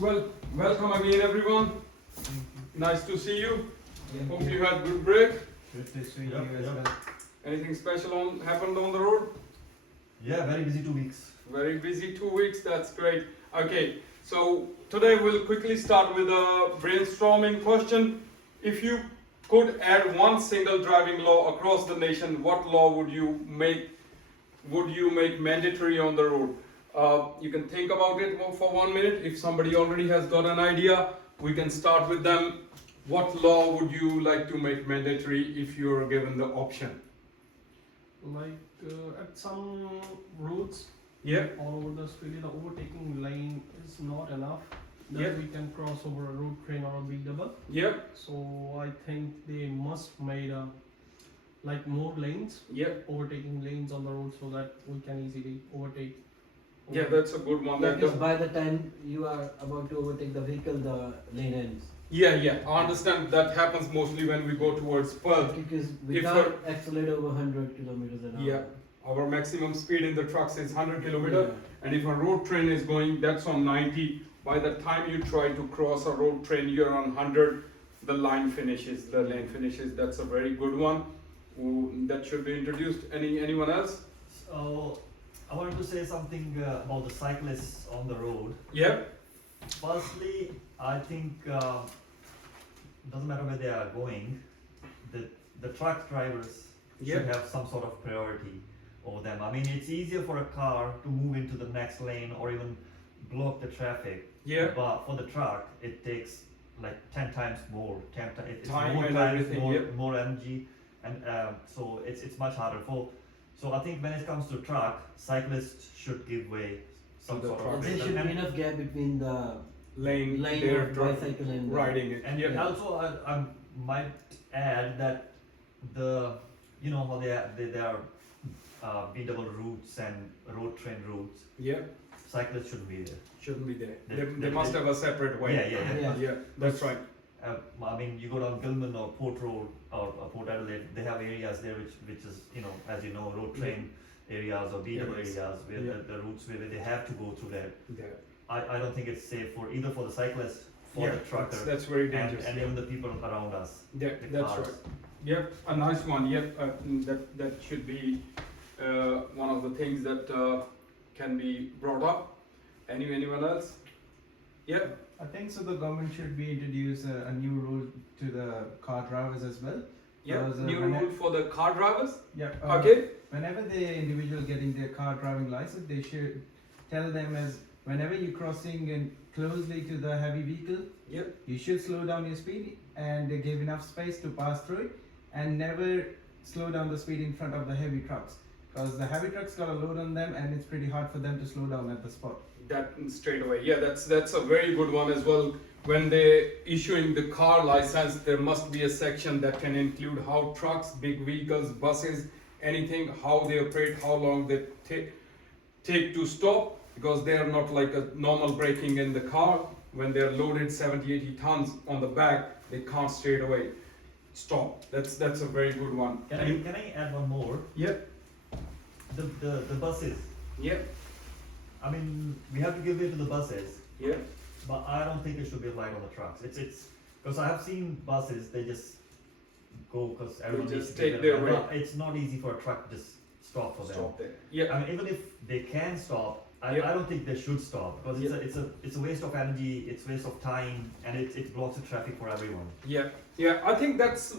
Well, welcome again, everyone. Nice to see you. Hope you had good break. Good to see you as well. Anything special happened on the road? Yeah, very busy 2 weeks. Very busy 2 weeks. That's great. Okay, so today we'll quickly start with a brainstorming question. If you could add one single driving law across the nation, what law would you make mandatory on the road? You can think about it for 1 minute. If somebody already has got an idea, we can start with them. What law would you like to make mandatory if you're given the option? At some routes Yeah, all over the Australia, the overtaking lane is not enough that Yeah. we can cross over a road train or a big double. yeah, So I think they must made more lanes, yeah. overtaking lanes on the road so that we can easily overtake. Yeah, that's a good one. Yeah, That because by the time you are about to overtake the vehicle, the lane ends. yeah. I understand that happens mostly when we go towards Perth. Because we If can't accelerate over 100 kilometers an hour. Yeah, our maximum speed in the trucks is 100 kilometer, Yeah. and if a road train is going, that's on 90. By the time you try to cross a road train, you're on 100. The lane finishes. That's a very good one. Ooh, that should be introduced. Anyone else? So, I wanted to say something about the cyclists on the road. Yeah, Firstly, I think doesn't matter where they are going, the truck drivers Yeah. should have some sort of priority over them. I mean, it's easier for a car to move into the next lane or even block the traffic. yeah, But for the truck, it takes like 10 times more. It's Time more and time, everything, more, yep. more energy, and so it's much harder for. So I think when it comes to truck, cyclists should give way some To the sort truck. of. There should be enough gap between the lane line of dri- bicycle and riding it. And Yeah, also, I might add that how they are B-double routes and road train routes. yeah, Cyclists shouldn't be there. shouldn't be there. They- They they- must have a separate way. Yeah. Yeah. That's right. I mean, you go down Gilman or Port Road or Port Adelaide, they have areas there which is, as you know, road train areas or B-double Yeah, yes. areas where Yeah. the routes where they have to go through there. Yeah, I don't think it's safe for either for the cyclist, for yeah, the trucker, that's very and, dangerous. and even the people around us. Yeah, the that's cars. right. Yep, a nice one. Yep, that should be one of the things that can be brought up. Anyone else? Yep. I think so. The government should be introduce a new rule to the car drivers as well. Yep. Because, New when rule for the car drivers. Yeah. Okay. Whenever the individual getting their car driving license, they should tell them as whenever you're crossing in closely to the heavy vehicle, Yep. you should slow down your speed and give enough space to pass through it, and never slow down the speed in front of the heavy trucks. Because the heavy trucks got a load on them, and it's pretty hard for them to slow down at the spot. That straight away. Yeah, that's a very good one as well. When they issuing the car license, there must be a section that can include how trucks, big vehicles, buses, anything, how they operate, how long they take to stop, because they are not like a normal braking in the car. When they are loaded 70-80 tons on the back, they can't straight away stop. That's a very good one. Can I add one more? Yep. The buses. Yep. I mean, we have to give way to the buses, Yep. but I don't think it should be applied on the trucks. It's because I have seen buses, they just go because everyone needs just to be take there. their way. It's not easy for a truck to just stop for them. Stop there. Yep. I mean, even if they can stop, I Yep. don't think they should stop because Yep. it's a waste of energy, it's waste of time, and it blocks the traffic for everyone. Yeah. I think that's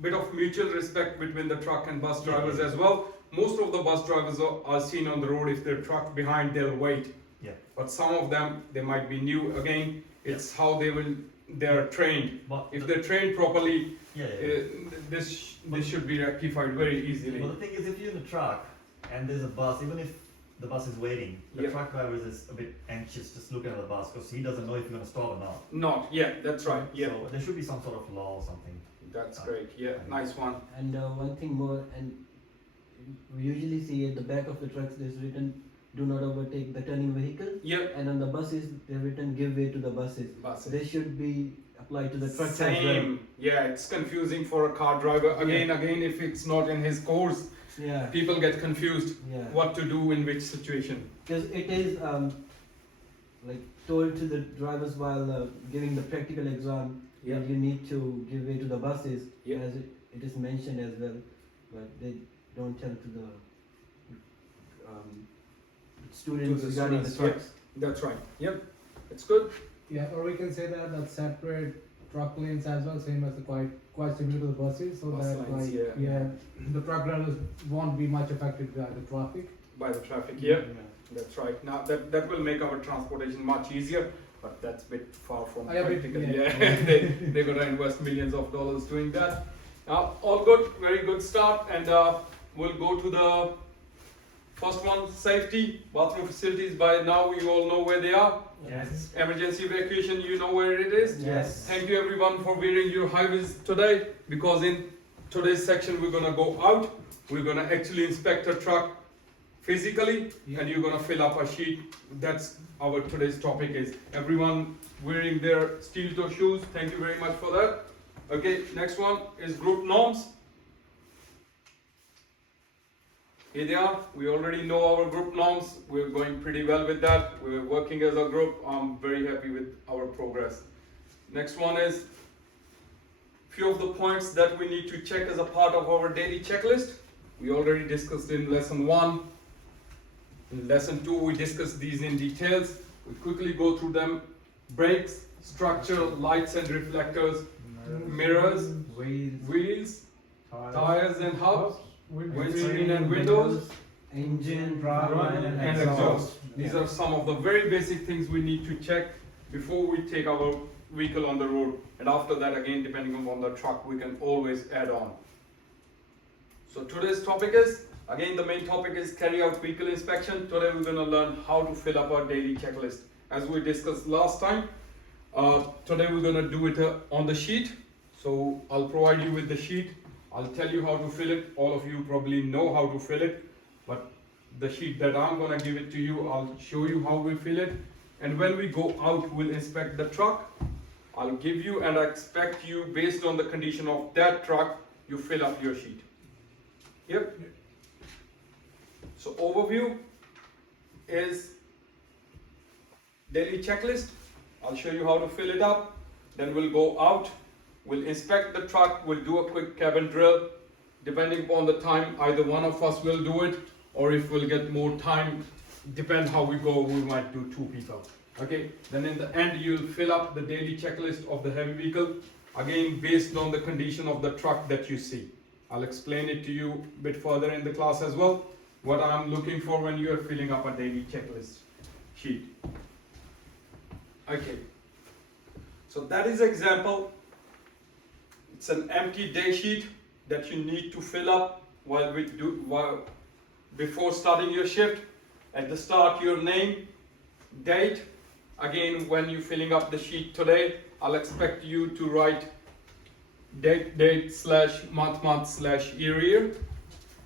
bit of mutual respect between the truck and bus drivers as well. Most of the bus drivers are seen on the road. If their truck behind, they'll wait. Yeah. But some of them, they might be new. Again, it's how they are trained. But If they're trained properly, yeah. this should be rectified very easily. Well, the thing is, if you're in a truck and there's a bus, even if the bus is waiting, the Yeah. truck driver is a bit anxious just looking at the bus because he doesn't know if you're going to stop or not. Not, yeah, that's right. Yeah, So there should be some sort of law or something. that's great. Yeah, nice one. And one thing more, and we usually see at the back of the trucks there's written "Do not overtake the turning vehicle," Yeah, and on the buses they're written "Give way to the buses." buses. They should be applied to the trucks as well. Same. Yeah, it's confusing for a car driver. Again, if it's not in his course, Yeah. people get confused Yeah. what to do in which situation. Because it is like told to the drivers while giving the practical exam Yeah. that you need to give way to the buses, Yeah. as it is mentioned as well, but they don't tell to the students To the regarding students, the trucks. That's right. Yep. It's good. Yeah, or we can say that separate truck lanes as well, same as the quite similar to the buses, so Bus that lines, like yeah. the truck drivers won't be much affected by the traffic. By the traffic. Yeah. That's right. Now that will make our transportation much easier, but that's a bit far from Yeah, bit- practical. yeah. Yeah. they're gonna invest millions of dollars doing that. All good. Very good start, and we'll go to the first one: safety. Bathroom facilities. By now, you all know where they are. Yes. Emergency evacuation. You know where it is. Yes. Thank you everyone for wearing your high vis today, because in today's section we're gonna go out. We're gonna actually inspect a truck physically, and you're gonna fill up a sheet. That's our today's topic is everyone wearing their steel toe shoes. Thank you very much for that. Okay, next one is group norms. Here they are. We already know our group norms. We're going pretty well with that. We're working as a group. I'm very happy with our progress. Next one is few of the points that we need to check as a part of our daily checklist. We already discussed in lesson 1. In lesson 2, we discussed these in details. We quickly go through them. Brakes, structure, lights and reflectors, mirrors, wheels, tires and hubs, windscreen and windows, Engine, driveline, and and exhaust. These are some of the very basic things we need to check before we take our vehicle on the road. And after that, again, depending upon the truck, we can always add on. So today's topic is, again, the main topic is carry out vehicle inspection. Today we're going to learn how to fill up our daily checklist. As we discussed last time, today we're going to do it on the sheet. So I'll provide you with the sheet. I'll tell you how to fill it. All of you probably know how to fill it, but the sheet that I'm going to give it to you, I'll show you how we fill it. And when we go out, we'll inspect the truck. I'll give you and I expect you, based on the condition of that truck, you fill up your sheet. Yep. So overview is daily checklist. I'll show you how to fill it up. Then we'll go out. We'll inspect the truck. We'll do a quick cabin drill. Depending upon the time, either one of us will do it, or if we'll get more time, depend how we go, we might do 2 people. Okay. Then in the end, you'll fill up the daily checklist of the heavy vehicle. Again, based on the condition of the truck that you see. I'll explain it to you a bit further in the class as well, what I'm looking for when you are filling up a daily checklist sheet. Okay, so that is example. It's an empty day sheet that you need to fill up before starting your shift. At the start, your name, date. Again, when you're filling up the sheet today, I'll expect you to write date / month / year.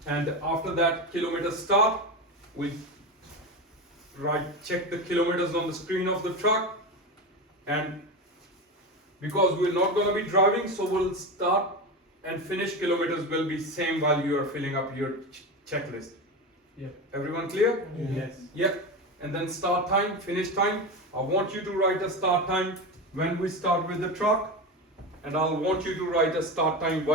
And after that, kilometer start, we check the kilometers on the screen of the truck. And because we're not going to be driving, so we'll start and finish kilometers will be same while you are filling up your checklist. Yeah. Everyone clear? Yes. Yep. And then start time, finish time. I want you to write a start time when we start with the truck. And I'll want you to write a start time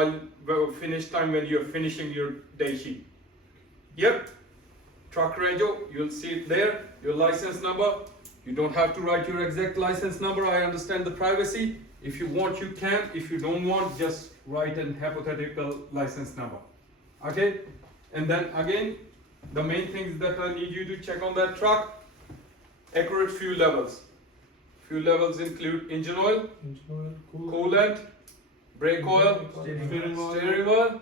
finish time when you're finishing your day sheet. Yep. Truck rego, you'll see it there. Your license number. You don't have to write your exact license number. I understand the privacy. If you want, you can. If you don't want, just write an hypothetical license number. Okay? And then again, the main things that I need you to check on that truck. Accurate fuel levels. Fuel levels include engine oil, coolant, brake oil, steering oil,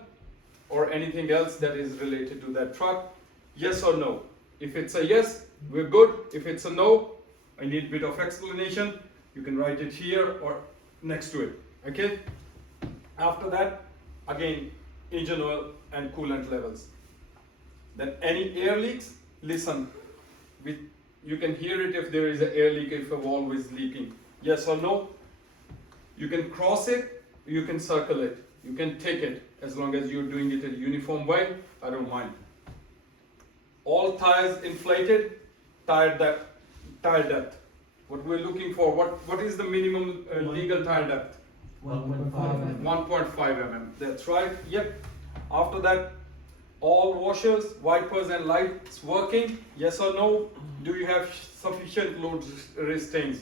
or anything else that is related to that truck. Yes or no? If it's a yes, we're good. If it's a no, I need a bit of explanation. You can write it here or next to it. Okay? After that, again, engine oil and coolant levels. Then any air leaks, listen. You can hear it if there is an air leak, if a valve is leaking. Yes or no? You can cross it, you can circle it, you can take it, as long as you're doing it in a uniform way, I don't mind. All tires inflated, tire depth. What we're looking for, what is the minimum legal tire depth? 1.5 1.5 mm. That's right. Yep. After that, all washers, wipers, and lights working? Yes or no? Do you have sufficient load restraints?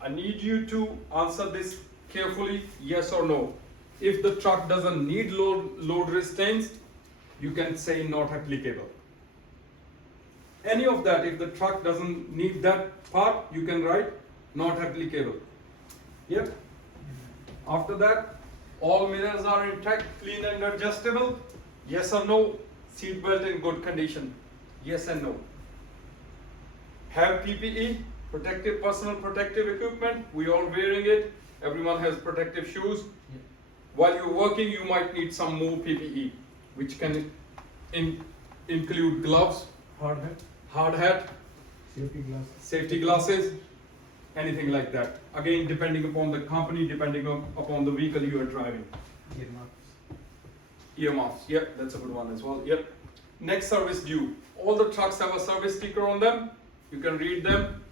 I need you to answer this carefully. Yes or no? If the truck doesn't need load restraints, you can say not applicable. Any of that, if the truck doesn't need that part, you can write not applicable. Yep. After that, all mirrors are intact, clean and adjustable. Yes or no? Seat belt in good condition. Yes and no. Have PPE, protective personal protective equipment. We all wearing it. Everyone has protective shoes. Yeah. While you're working, you might need some more PPE, which can include gloves, Hard hat, hard hat, safety glasses. safety glasses, anything like that. Again, depending upon the company, depending upon the vehicle you are driving. Earmuffs, yep, that's a good one as well, yep. Next service due. All the trucks have a service sticker on them. You can read them.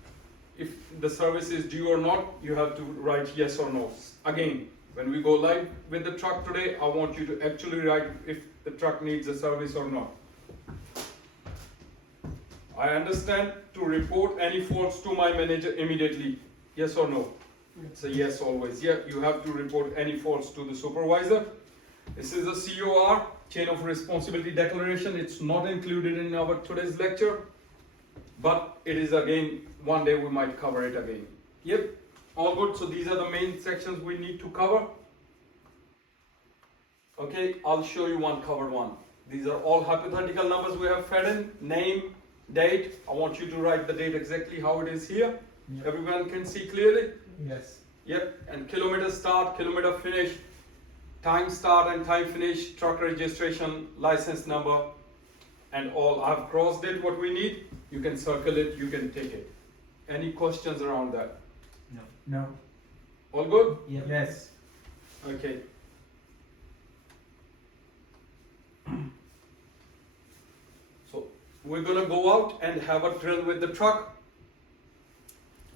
If the service is due or not, you have to write yes or no. Again, when we go live with the truck today, I want you to actually write if the truck needs a service or not. I understand to report any faults to my manager immediately. Yes or no? It's a yes always. Yeah, you have to report any faults to the supervisor. This is a COR, Chain of Responsibility Declaration. It's not included in our today's lecture, but it is again, one day we might cover it again. Yep, all good. So these are the main sections we need to cover. Okay, I'll show you one covered one. These are all hypothetical numbers we have fed in. Name, date. I want you to write the date exactly how it is here. Yep. Everyone can see clearly. Yes. Yep, and kilometer start, kilometer finish, time start and time finish, truck registration, license number, and all. I've crossed it, what we need. You can circle it, you can take it. Any questions around that? No. All good? Yeah. Yes. Okay. So we're gonna go out and have a drill with the truck.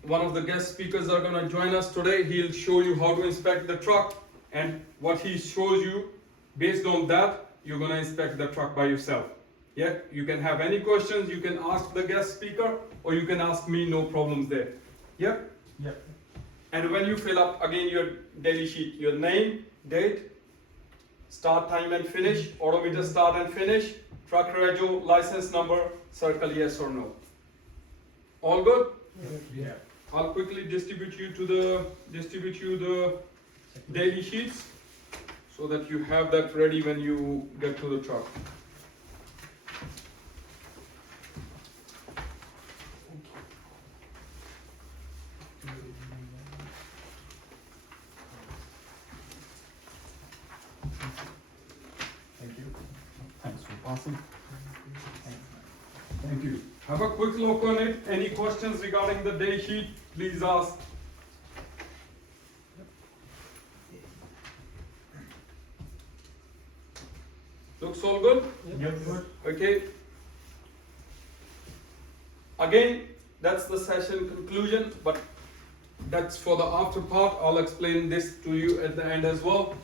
One of the guest speakers are gonna join us today. He'll show you how to inspect the truck, and what he shows you, based on that, you're gonna inspect the truck by yourself. Yeah, you can have any questions, you can ask the guest speaker, or you can ask me, no problems there. Yeah? Yep. And when you fill up again your daily sheet, your name, date, start time and finish, odometer start and finish, truck rego, license number, circle yes or no. All good? Yeah. I'll quickly distribute you the daily sheets so that you have that ready when you get to the truck. Thank you. Thanks for passing. Thank you. Have a quick look on it. Any questions regarding the day sheet, please ask. Looks all good? Yep. Okay. Again, that's the session conclusion, but that's for the after part. I'll explain this to you at the end as well.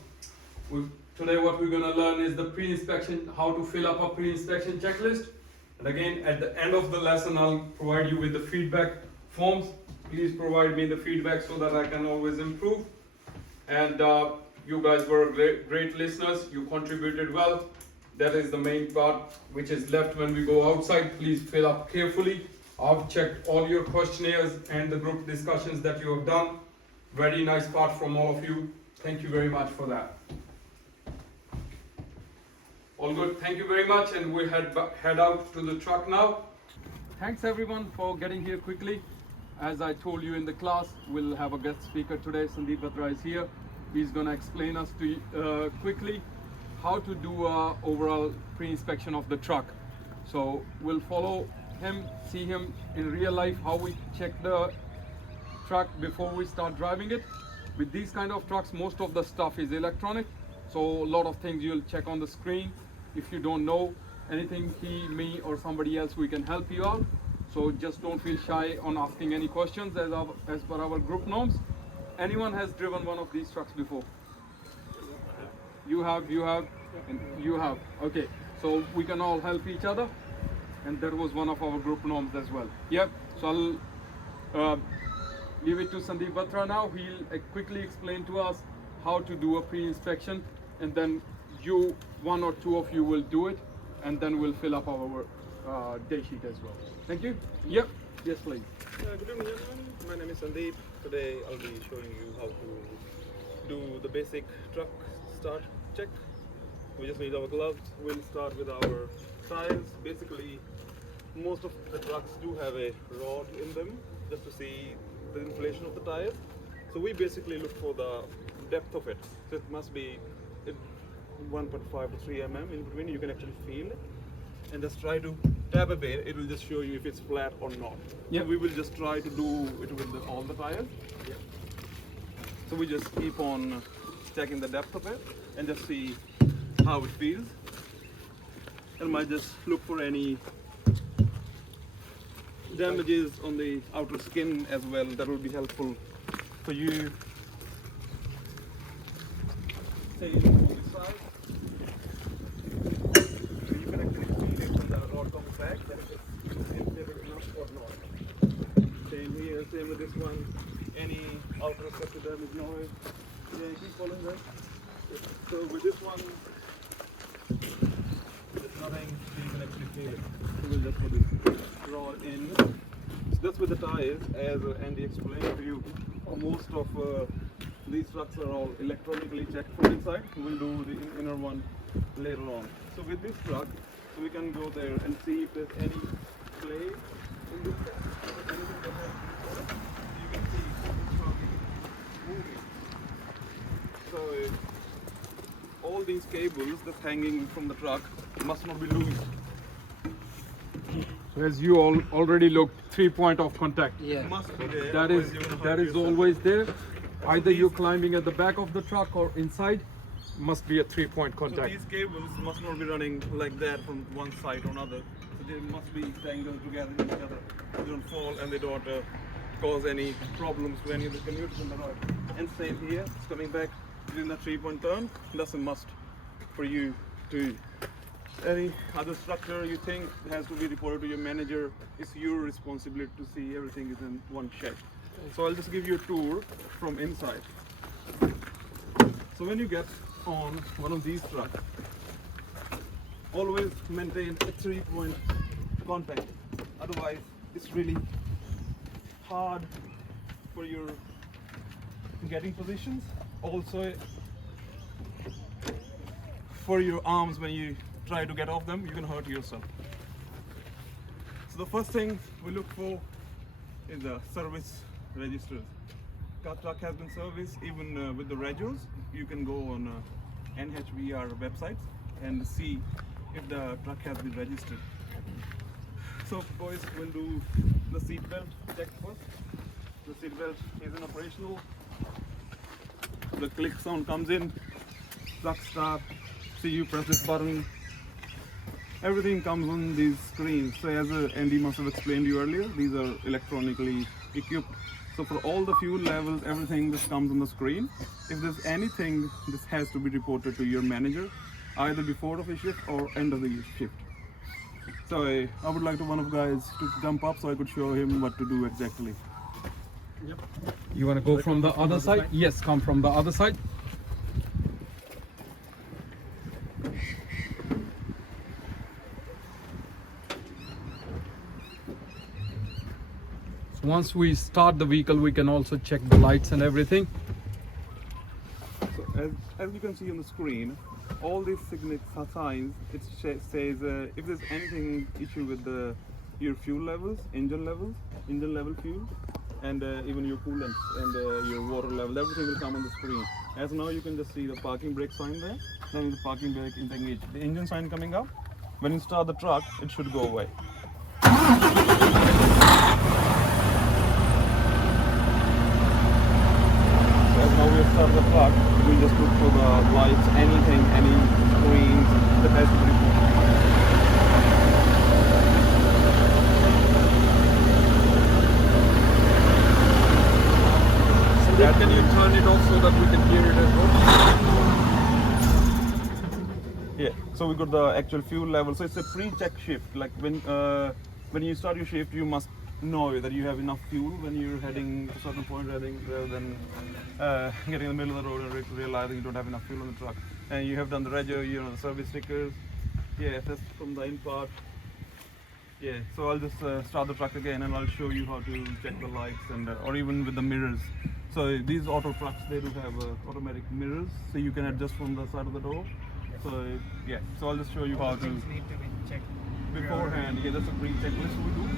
Today what we're gonna learn is the pre-inspection, how to fill up a pre-inspection checklist. And again, at the end of the lesson, I'll provide you with the feedback forms. Please provide me the feedback so that I can always improve. And you guys were great listeners. You contributed well. That is the main part which is left when we go outside. Please fill up carefully. I've checked all your questionnaires and the group discussions that you have done. Very nice part from all of you. Thank you very much for that. All good. Thank you very much, and we head out to the truck now. Thanks everyone for getting here quickly. As I told you in the class, we'll have a guest speaker today. Sandeep Batra is here. He's going to explain us to quickly how to do a overall pre-inspection of the truck. So we'll follow him, see him in real life, how we check the truck before we start driving it. With these kind of trucks, most of the stuff is electronic, so a lot of things you'll check on the screen. If you don't know anything, he, me, or somebody else, we can help you out. So just don't feel shy on asking any questions as per our group norms. Anyone has driven one of these trucks before? You have, and you have. Okay, so we can all help each other, and that was one of our group norms as well. Yep. So I'll leave it to Sandeep Batra now. He'll quickly explain to us how to do a pre-inspection, and then one or two of you will do it, and then we'll fill up our day sheet as well. Thank you. Yep. Yes, please. Good evening, everyone. My name is Sandeep. Today I'll be showing you how to do the basic truck start check. We just need our gloves. We'll start with our tires. Basically, most of the trucks do have a rod in them just to see the inflation of the tires. So we basically look for the depth of it. So it must be 1.5 to 3 mm in between. You can actually feel it. And just try to tap a bit, it will just show you if it's flat or not. Yep. So we will just try to do it with all the tires. Yep. So we just keep on checking the depth of it and just see how it feels. And might just look for any damages on the outer skin as well. That will be helpful for you. Say on this side. You can actually feel it when the rod comes back, that if there is enough or not. Same here, same with this one. Any outer surface damage, no. Yeah, keep following that. So with this one, there's nothing, you can actually feel it. So we'll just put this rod in. So that's with the tires, as Andy explained to you. Most of these trucks are all electronically checked from inside. We'll do the inner one later on. So with this truck, we can go there and see if there's any clay in this truck. Anything that has, you can see the truck moving. So all these cables that's hanging from the truck must not be loose. So as you all already looked, 3-point of contact. Yeah. Must be there. That otherwise is you're gonna hurt that is yourself. always there. Either you're climbing at the back of the truck or inside. Must be a 3-point So contact. these cables must not be running like that from one side or another. So they must be tangled together with each other. They don't fall and they don't cause any problems to any of the commuters on the road. And same here, it's coming back within the 3-point turn. That's a must for you to. Any other structure you think has to be reported to your manager, it's your responsibility to see everything is in one shape. So I'll just give you a tour from inside. So when you get on one of these trucks, always maintain a 3-point contact. Otherwise, it's really hard for your getting positions. Also, for your arms when you try to get off them, you can hurt yourself. So the first thing we look for is the service registers. Car truck has been serviced, even with the registers. You can go on NHVR websites and see if the truck has been registered. So boys, we'll do the seat belt check first. The seat belt is operational. The click sound comes in, truck start, see you press this button. Everything comes on these screens. So as Andy must have explained to you earlier, these are electronically equipped. So for all the fuel levels, everything just comes on the screen. If there's anything, this has to be reported to your manager, either before of a shift or end of the shift. So I would like one of guys to jump up so I could show him what to do exactly. You want to go from the other side? Yes, come from the other side. So once we start the vehicle, we can also check the lights and everything. So as you can see on the screen, all these signs, it says if there's anything issue with your fuel levels, engine level fuel, and even your coolant and your water level, everything will come on the screen. As now you can just see the parking brake sign there. Then the parking brake is engaged. The engine sign coming up. When you start the truck, it should go away. So as now we have started the truck, we just look for the lights, anything, any screens that has to be reported. That can you turn it off so that we can hear it as well? Yeah, so we got the actual fuel level. So it's a pre-check shift. Like when you start your shift, you must know that you have enough fuel when you're heading to a certain point, rather than getting in the middle of the road and realizing you don't have enough fuel on the truck. And you have done the rego, the service stickers. Yeah, that's from the in part. Yeah, so I'll just start the truck again and I'll show you how to check the lights and or even with the mirrors. So these auto trucks, they do have automatic mirrors, so you can adjust from the side of the door. So yeah, so I'll just show you how to need to be checked beforehand. Yeah, that's a pre-checklist we do.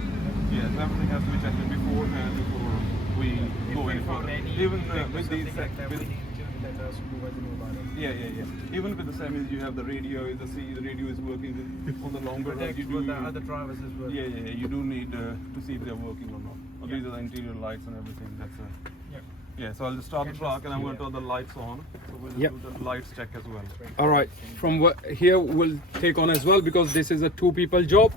Yeah, so everything has to be checked beforehand before we go any further. Even with these yeah. Even with the semis, you have the radio. The radio is working on the longer road. You do the other drivers as well. yeah. You do need to see if they're working or not. Or these are the interior lights and everything. That's yeah. So I'll just start the truck and I'm going to turn the lights on. So we'll just do the lights check as well. All right, from here we'll take on as well because this is a 2-people job.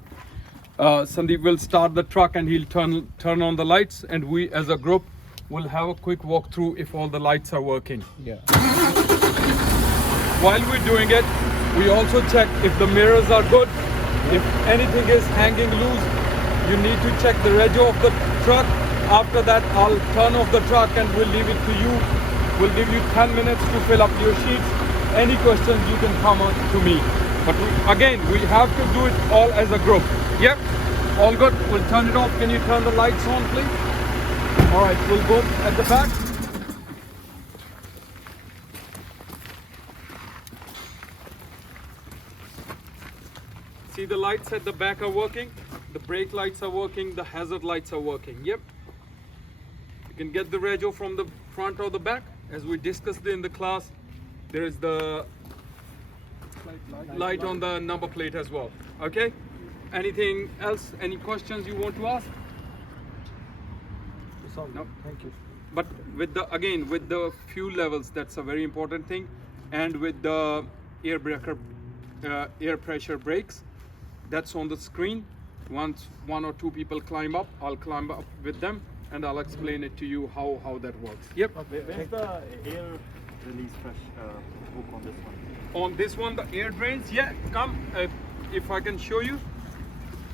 Sandeep will start the truck and he'll turn on the lights, and we as a group will have a quick walkthrough if all the lights are working. Yeah. While we're doing it, we also check if the mirrors are good. If anything is hanging loose, you need to check the rego of the truck. After that, I'll turn off the truck and we'll leave it to you. We'll give you 10 minutes to fill up your sheets. Any questions, you can come on to me. But again, we have to do it all as a group. Yep, all good. We'll turn it off. Can you turn the lights on, please? All right, we'll go at the back. See, the lights at the back are working. The brake lights are working. The hazard lights are working. Yep. You can get the rego from the front or the back. As we discussed in the class, there is the light on the number plate as well. Okay. Anything else? Any questions you want to ask? No. Thank you. But with the fuel levels, that's a very important thing, and with the air pressure brakes, that's on the screen. Once 1 or 2 people climb up, I'll climb up with them and I'll explain it to you how that works. Yep. Where's the air release hook on this one? On this one, the air drains. Yeah, come. If I can show you,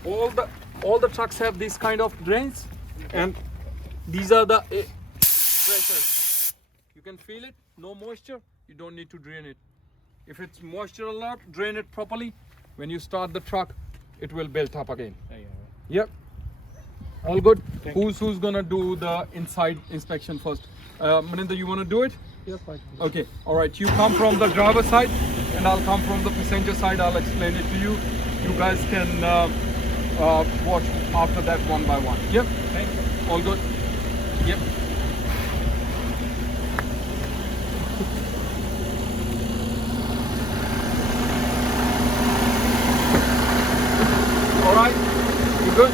all the trucks have these kind of drains, and these are the pressures. You can feel it. No moisture. You don't need to drain it. If it's moisture a lot, drain it properly. When you start the truck, it will build up again. Yep. All good. Who's gonna do the inside inspection first? Maninder, you wanna do it? Yeah, fine. Okay. All right. You come from the driver side, and I'll come from the passenger side. I'll explain it to you. You guys can watch after that one by one. Yep. Thank you. All good. Yep. All right. You good?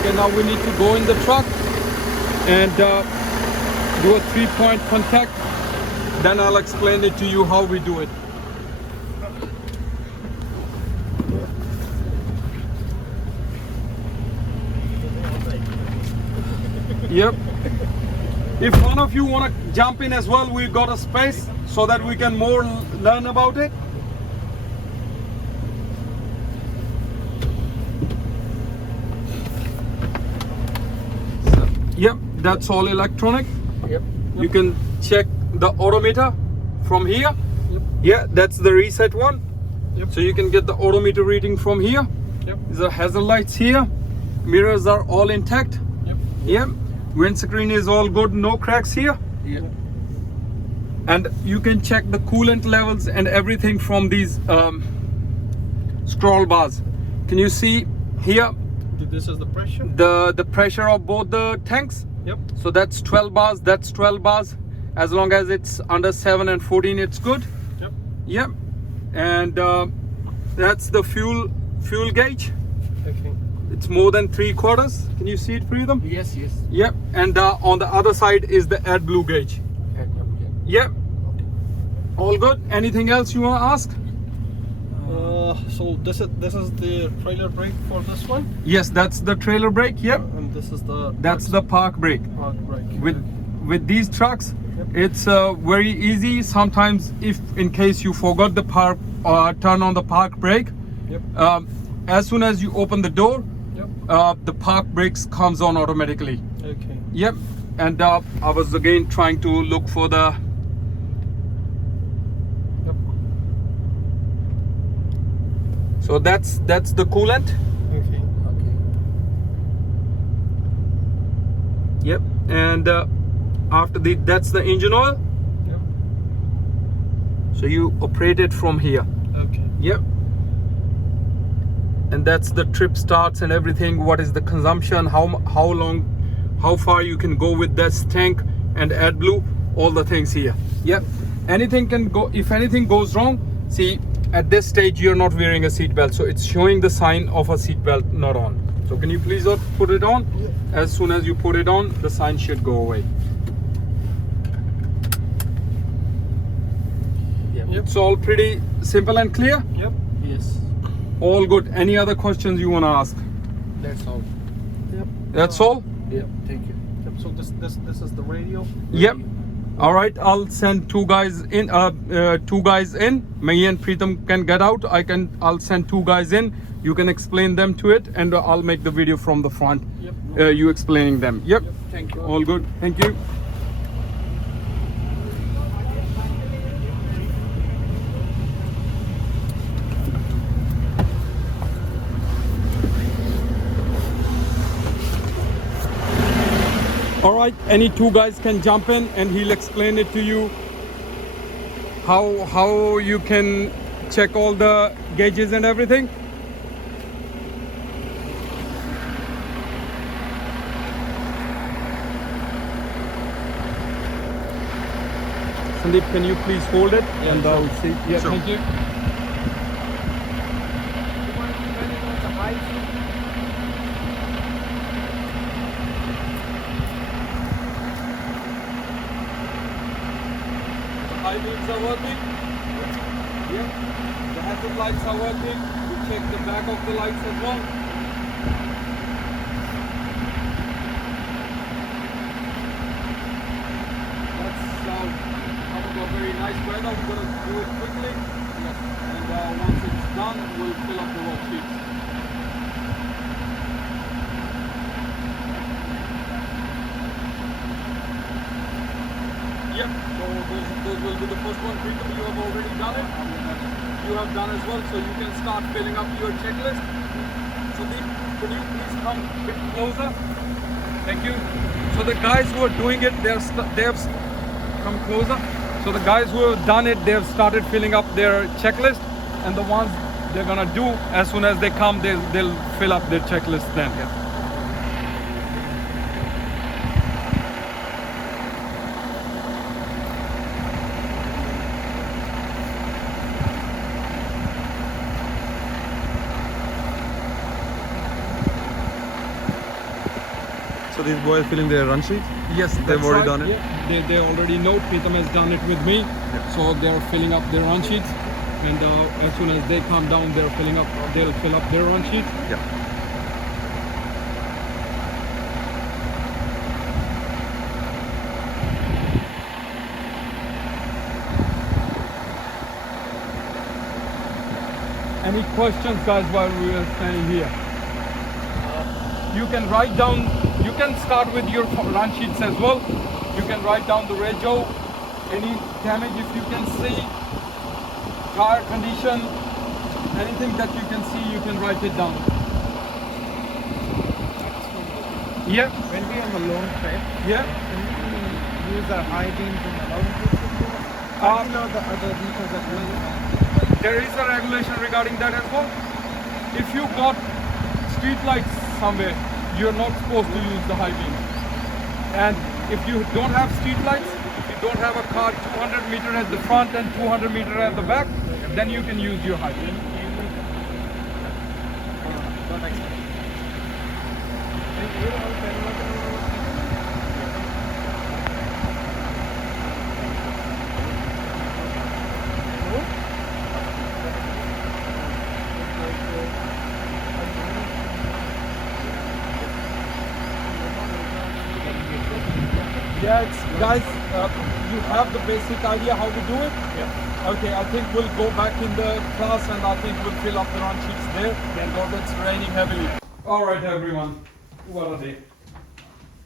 Okay, now we need to go in the truck and do a 3-point contact. Then I'll explain it to you how we do it. Yep. If one of you want to jump in as well, we've got a space so that we can more learn about it. Yep, that's all electronic. Yep. You can check the odometer from here. Yep. Yeah, that's the reset one. Yep. So you can get the odometer reading from here. Yep. These are hazard lights here. Mirrors are all intact. Yep. Yep. Windscreen is all good, no cracks here. Yeah. And you can check the coolant levels and everything from these scroll bars. Can you see here This is the pressure. the pressure of both the tanks? Yep. So that's 12 bars, that's 12 bars. As long as it's under 7 and 14, it's good. Yep. Yep. And that's the fuel gauge. Okay. It's more than 3/4. Can you see it, Freedom? Yes. Yes. Yep. And on the other side is the AdBlue gauge. Yep. All good. Anything else you want to ask? So this is the trailer brake for this one, Yes, that's the trailer brake. Yep. and this is the That's the park brake. park brake. With these trucks, it's very easy. Sometimes, if in case you forgot the park, turn on the park brake. Yep. As soon as you open the door, Yep. the park brakes comes on automatically. Okay. Yep. And I was again trying to look for the. Yep. So that's the coolant. Okay. Yep. And after that's the engine oil. Yep. So you operate it from here. Okay. Yep. And that's the trip starts and everything. What is the consumption? How long, how far you can go with this tank and AdBlue? All the things here. Yep. Anything can go. If anything goes wrong, see at this stage you're not wearing a seatbelt, so it's showing the sign of a seatbelt not on. So can you please put it on? As soon as you put it on, the sign should go away. Yep. It's all pretty simple and clear. Yep. Yes. All good. Any other questions you want to ask? That's all. Yep. That's all? Yep. Thank you. Yep. So this is the radio. Yep. All right. I'll send two guys in. Me and Preetham can get out. I'll send two guys in. You can explain them to it, and I'll make the video from the front. Yep. You explaining them. Yep. Thank you. All good. Thank you. All right, any two guys can jump in and he'll explain it to you how you can check all the gauges and everything. Sandeep, can you please hold it and I'll see. Yeah, Sure. thank you. High beams are working. Yep. The hazard lights are working. We check the back of the lights as well. That's a very nice weather. We're gonna do it quickly. Yes. And once it's done, we'll fill up the worksheets. Yep, so those will be the first one. Preetham, you have already done it. You have done as well, so you can start filling up your checklist. Sandeep, could you please come a bit closer? Thank you. So the guys who are doing it, they have come closer. So the guys who have done it, they have started filling up their checklist, and the ones they're gonna do as soon as they come, they'll fill up their checklist then. Yeah. So these boys filling their run sheet. Yes, They've that's already right. done it? Yeah, they already know. Preetham has done it with me, so they're filling up their run sheets, and as soon as they come down, they'll fill up their run sheets. Yeah. Any questions, guys, while we are standing here? You can write down. You can start with your run sheets as well. You can write down the rego, any damage if you can see, tire condition, anything that you can see, you can write it down. Yeah, When we on the long trip, yeah. can we use our high beams and the low beams? How do you know the other vehicles are doing it? There is a regulation regarding that as well. If you got street lights somewhere, you're not supposed to use the high beam. And if you don't have street lights, you don't have a car 200 meter at the front and 200 meter at the back, then you can use your high beam. guys, you have the basic idea how to do it? Yeah. Okay, I think we'll go back in the class and I think we'll fill up the run sheets there because it's raining heavily. All right, everyone. What a day.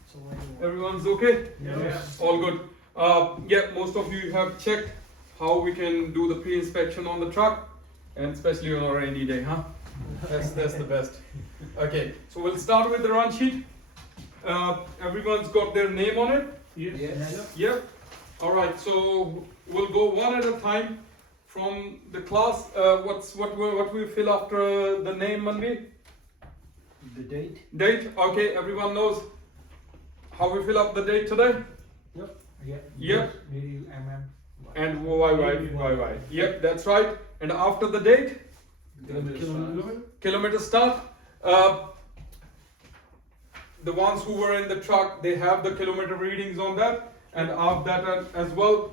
So when Everyone's okay? Yes. All good. Yeah, most of you have checked how we can do the pre-inspection on the truck, and especially on a rainy day, huh? That's the best. Okay, so we'll start with the run sheet. Everyone's got their name on it? Yes. Yeah. All right. So we'll go one at a time from the class. What we fill after the name, Manvi? The date. Date. Okay. Everyone knows how we fill up the date today. Yeah. Yep. Maybe And why? Yep. That's right. And after the date, kilometer start. The ones who were in the truck, they have the kilometer readings on that, and of that as well,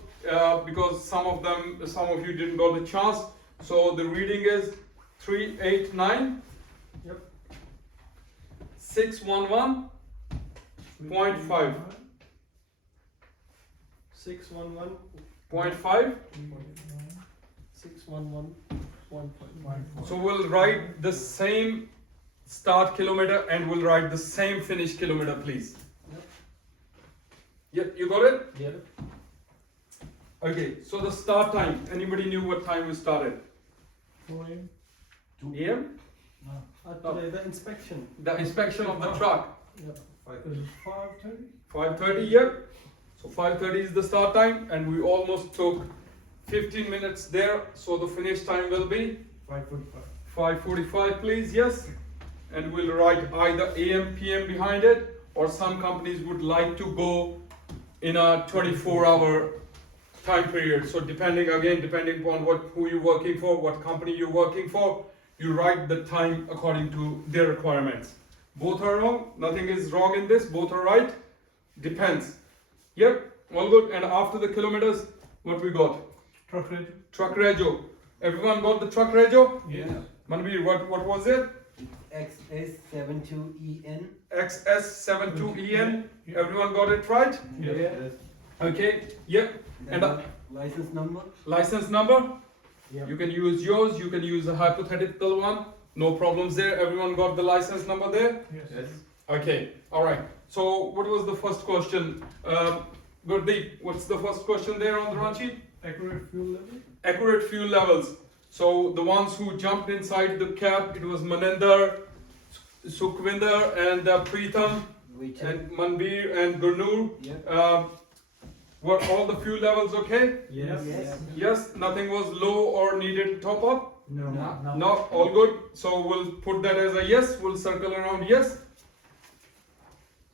because some of you didn't got the chance. So the reading is 389. Yep. 611.5. 611. 0.5. 611.5. So we'll write the same start kilometer and we'll write the same finish kilometer, please. Yep, you got it? Yeah. Okay, so the start time. Anybody knew what time we started? 4 a.m. AM? Today the inspection. The inspection of the truck. Yep. 5:30. 5:30, yep. So 5:30 is the start time and we almost took 15 minutes there. So the finish time will be 5:45. 5:45, please, yes. And we'll write either AM, PM behind it, or some companies would like to go in a 24-hour time period. So depending upon who you're working for, what company you're working for, you write the time according to their requirements. Both are wrong, nothing is wrong in this, both are right, depends. Yep, all good. And after the kilometers, what we got? Truck ready. Truck rego. Everyone got the truck rego? Yeah. Manveer, what was it? XS72EN. XS72EN. Everyone got it right? Yes. Okay, yep. And License number. license number? Yep. You can use yours, you can use a hypothetical one. No problems there. Everyone got the license number there? Yes. Okay, alright. So what was the first question? Gurdeep, what's the first question there on the run sheet? Accurate fuel level. Accurate fuel levels. So the ones who jumped inside the cab, it was Maninder, Sukhvinder and Preetham We check. and Manveer and Gurnur. Yeah. Were all the fuel levels okay? Yes. Yes, nothing was low or needed top up? No. No, all good. So we'll put that as a yes. We'll circle around yes.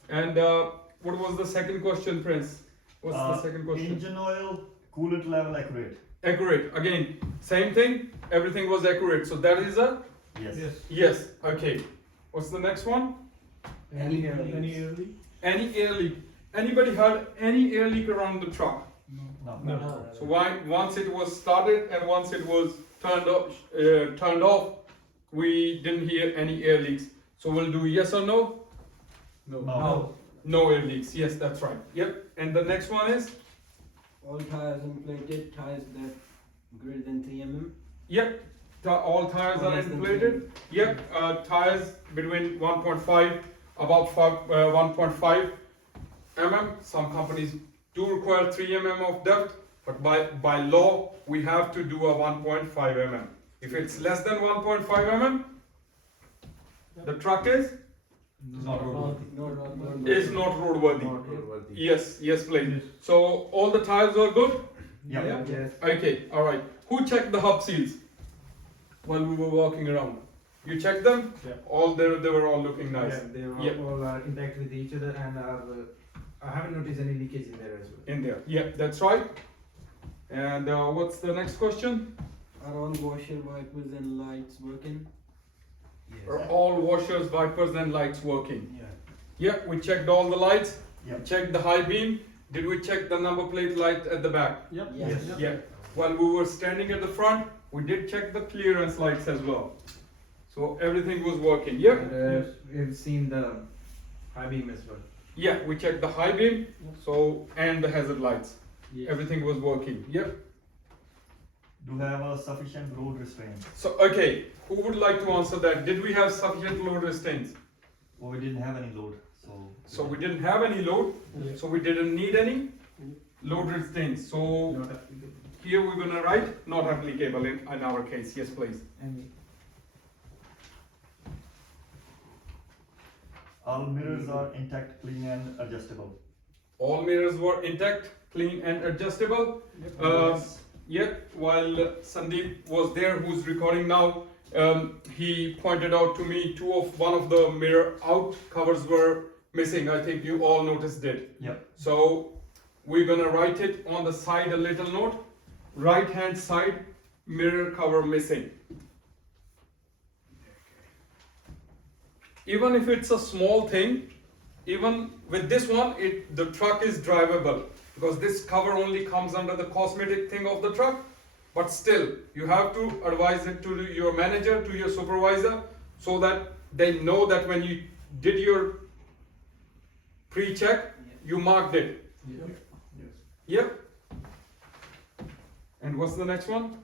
And what was the second question, Prince? What's the second question? Engine oil, coolant level accurate. Accurate. Again, same thing. Everything was accurate. So that is a Yes. yes. Okay. What's the next one? Any early? Any air leak. Anybody heard any air leak around the truck? No. So once it was started and once it was turned off, we didn't hear any air leaks. So we'll do yes or no? No. No air leaks. Yes, that's right. Yep. And the next one is All tires inflated. Tires that greater than 3 mm. yep. All tires are Less than inflated. Yep. Tires between 1.5 about 1.5 mm. Some companies do require 3 mm of depth, but by law we have to do a 1.5 mm. If it's less than 1.5 mm, the truck is Not roadworthy. Yes, please. So all the tires are good? Yeah. Yes. Okay, alright. Who checked the hub seals while we were walking around? You checked them? Yeah. All they were all looking nice. Yeah, they were Yep. all intact with each other, and I haven't noticed any leakage in there as well. In there. Yeah, that's right. And what's the next question? Are all washer, wipers and lights working? Are all washers, wipers and lights working? Yeah. Yeah, we checked all the lights. Yeah. Checked the high beam. Did we check the number plate light at the back? Yep. Yes. Yeah. While we were standing at the front, we did check the clearance lights as well. So everything was working. Yep. And we've seen the high beam as well. Yeah, we checked the high beam, so and the hazard lights. Yeah. Everything was working. Yep. Do we have a sufficient road restraint? So okay, who would like to answer that? Did we have sufficient load restraints? Well, we didn't have any load, so. So we didn't have any load, Yeah. so we didn't need any load restraints. So Not applicable. here we're gonna write not applicable in our case. Yes, please. And All mirrors are intact, clean and adjustable. All mirrors were intact, clean and adjustable. Yep, while Sandeep was there, who's recording now, he pointed out to me one of the mirror out covers were missing. I think you all noticed it. Yep. So we're gonna write it on the side a little note. Right hand side mirror cover missing. Even if it's a small thing, even with this one, the truck is drivable because this cover only comes under the cosmetic thing of the truck. But still, you have to advise it to your manager, to your supervisor, so that they know that when you did your pre-check, you marked it. Yep. And what's the next one?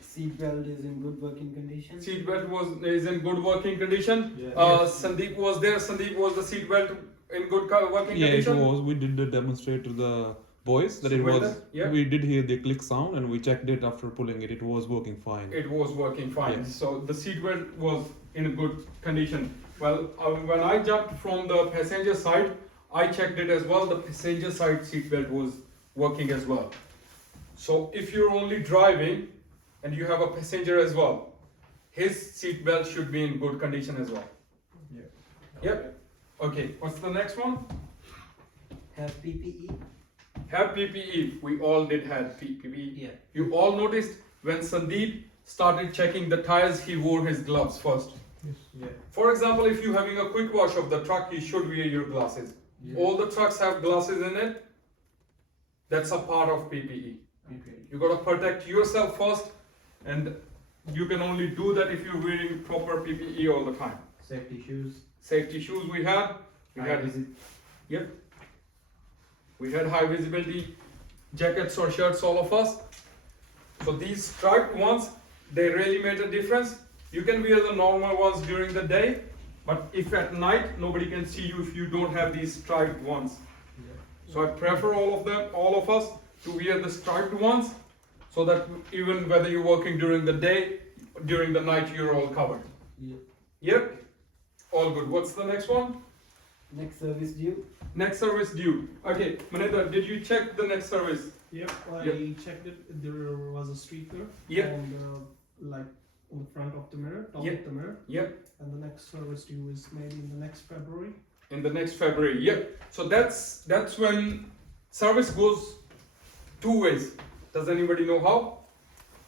Seat belt is in good working condition. Seat belt is in good working condition. Sandeep was there. Sandeep, was the seat belt in good working Yeah, it condition? was. We did demonstrate to the boys that it Supervisor? was. Yeah. We did hear the click sound and we checked it after pulling it. It was working fine. It was working fine. Yeah. So the seat belt was in a good condition. Well, when I jumped from the passenger side, I checked it as well. The passenger side seat belt was working as well. So if you're only driving and you have a passenger as well, his seat belt should be in good condition as well. Yep. Okay, what's the next one? Have PPE. Have PPE. We all did have PPE. Yeah. You all noticed when Sandeep started checking the tires, he wore his gloves first. yeah. For example, if you're having a quick wash of the truck, you should wear your glasses. All the trucks have glasses in it. That's a part of PPE. Okay. You gotta protect yourself first, and you can only do that if you're wearing proper PPE all the time. Safety shoes. Safety shoes we had. Yep. We had high visibility jackets or shirts, all of us. So these striped ones, they really made a difference. You can wear the normal ones during the day, but if at night nobody can see you if you don't have these striped ones. So I prefer all of us to wear the striped ones, so that even whether you're working during the day, during the night, you're all covered. Yeah. Yep. All good. What's the next one? Next service due. Next service due. Okay, Manita, did you check the next service? Yep, I Yep. checked it. There was a streaker. Yep. And like in front of the mirror, top Yep. of the mirror. Yep. And the next service due is maybe in the next February. In the next February. Yep. So that's when service goes two ways. Does anybody know how?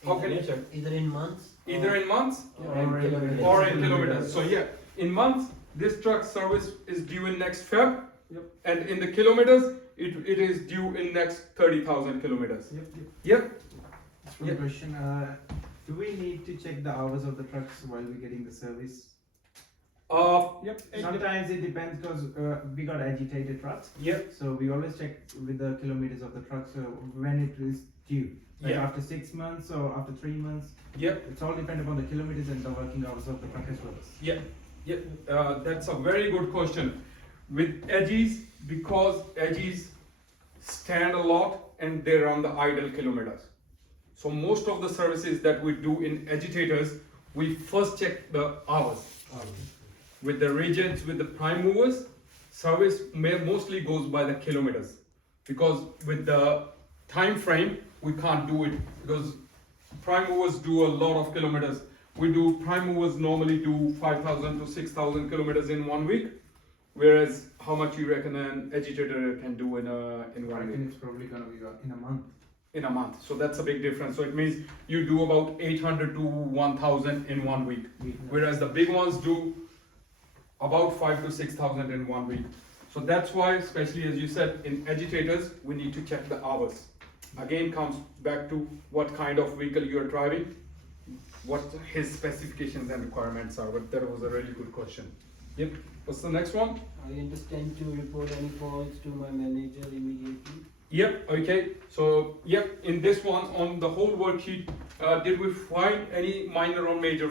How can you check? Either in months. Either in months or in kilometers. or in kilometers. So yeah, in months, this truck service is due in next Feb. Yep. And in the kilometers, it is due in next 30,000 kilometers. Yep. Yep. Just one Yeah. question. Do we need to check the hours of the trucks while we're getting the service? Yep. Sometimes it depends because we got agitated trucks. Yep. So we always check with the kilometers of the truck. So when it is due, like Yeah. after 6 months or after 3 months, Yep. it's all dependent upon the kilometers and the working hours of the truck as well. Yeah, that's a very good question. With edges, because edges stand a lot and they run the idle kilometers. So most of the services that we do in agitators, we first check the hours. With the rigids, with the prime movers, service mostly goes by the kilometers. Because with the time frame, we can't do it because prime movers do a lot of kilometers. Prime movers normally do 5,000 to 6,000 kilometers in 1 week, whereas how much you reckon an agitator can do in I 1 reckon week? it's probably gonna be in a month. In a month. So that's a big difference. So it means you do about 800 to 1,000 in 1 week, whereas the big ones do about 5 to 6,000 in 1 week. So that's why, especially as you said, in agitators, we need to check the hours. Again, comes back to what kind of vehicle you are driving, what his specifications and requirements are. But that was a really good question. Yep. What's the next one? I understand to report any faults to my manager immediately. Yep, okay. So, yep, in this one, on the whole worksheet, did we find any minor or major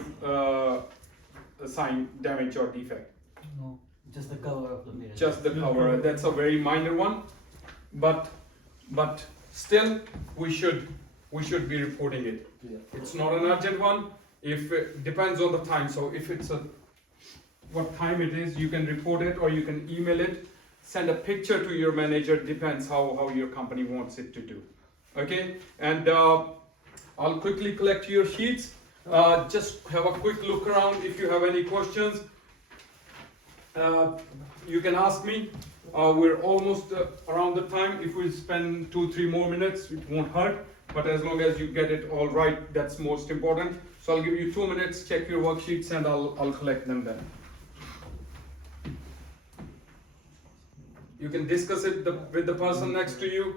sign damage or defect? No, just the cover of the mirror. Just the cover, that's a very minor one. But still, we should be reporting it. Yeah. It's not an urgent one. If it depends on the time. So if it's what time it is, you can report it or you can email it. Send a picture to your manager. Depends how your company wants it to do. Okay, and I'll quickly collect your sheets. Just have a quick look around. If you have any questions, you can ask me. We're almost around the time. If we spend 2-3 more minutes, it won't hurt. But as long as you get it all right, that's most important. So I'll give you 2 minutes, check your worksheets, and I'll collect them then. You can discuss it with the person next to you.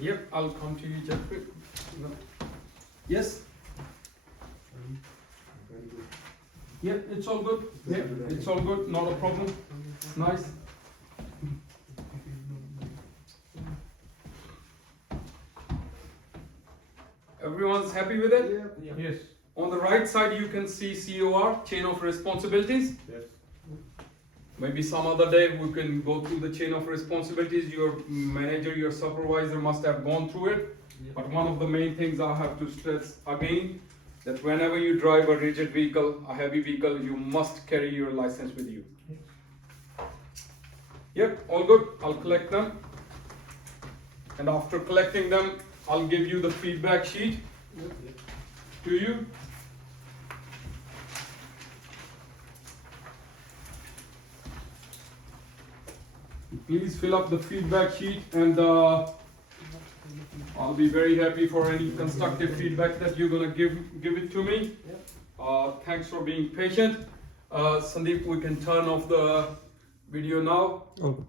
Yep, I'll come to you, Jeffrey. No. Yes? Yep, it's all good. Yep, it's all good, not a problem. Nice. Everyone's happy with it? Yes. On the right side, you can see COR, chain of responsibilities. Yes. Maybe some other day we can go through the chain of responsibilities. Your manager, your supervisor must have gone through it. But one of the main things I have to stress again, that whenever you drive a rigid vehicle, a heavy vehicle, you must carry your license with you. Yep, all good. I'll collect them. And after collecting them, I'll give you the feedback sheet to you. Please fill up the feedback sheet, and I'll be very happy for any constructive feedback that you're gonna give it to me. Thanks for being patient. Sandeep, we can turn off the video now. Oh.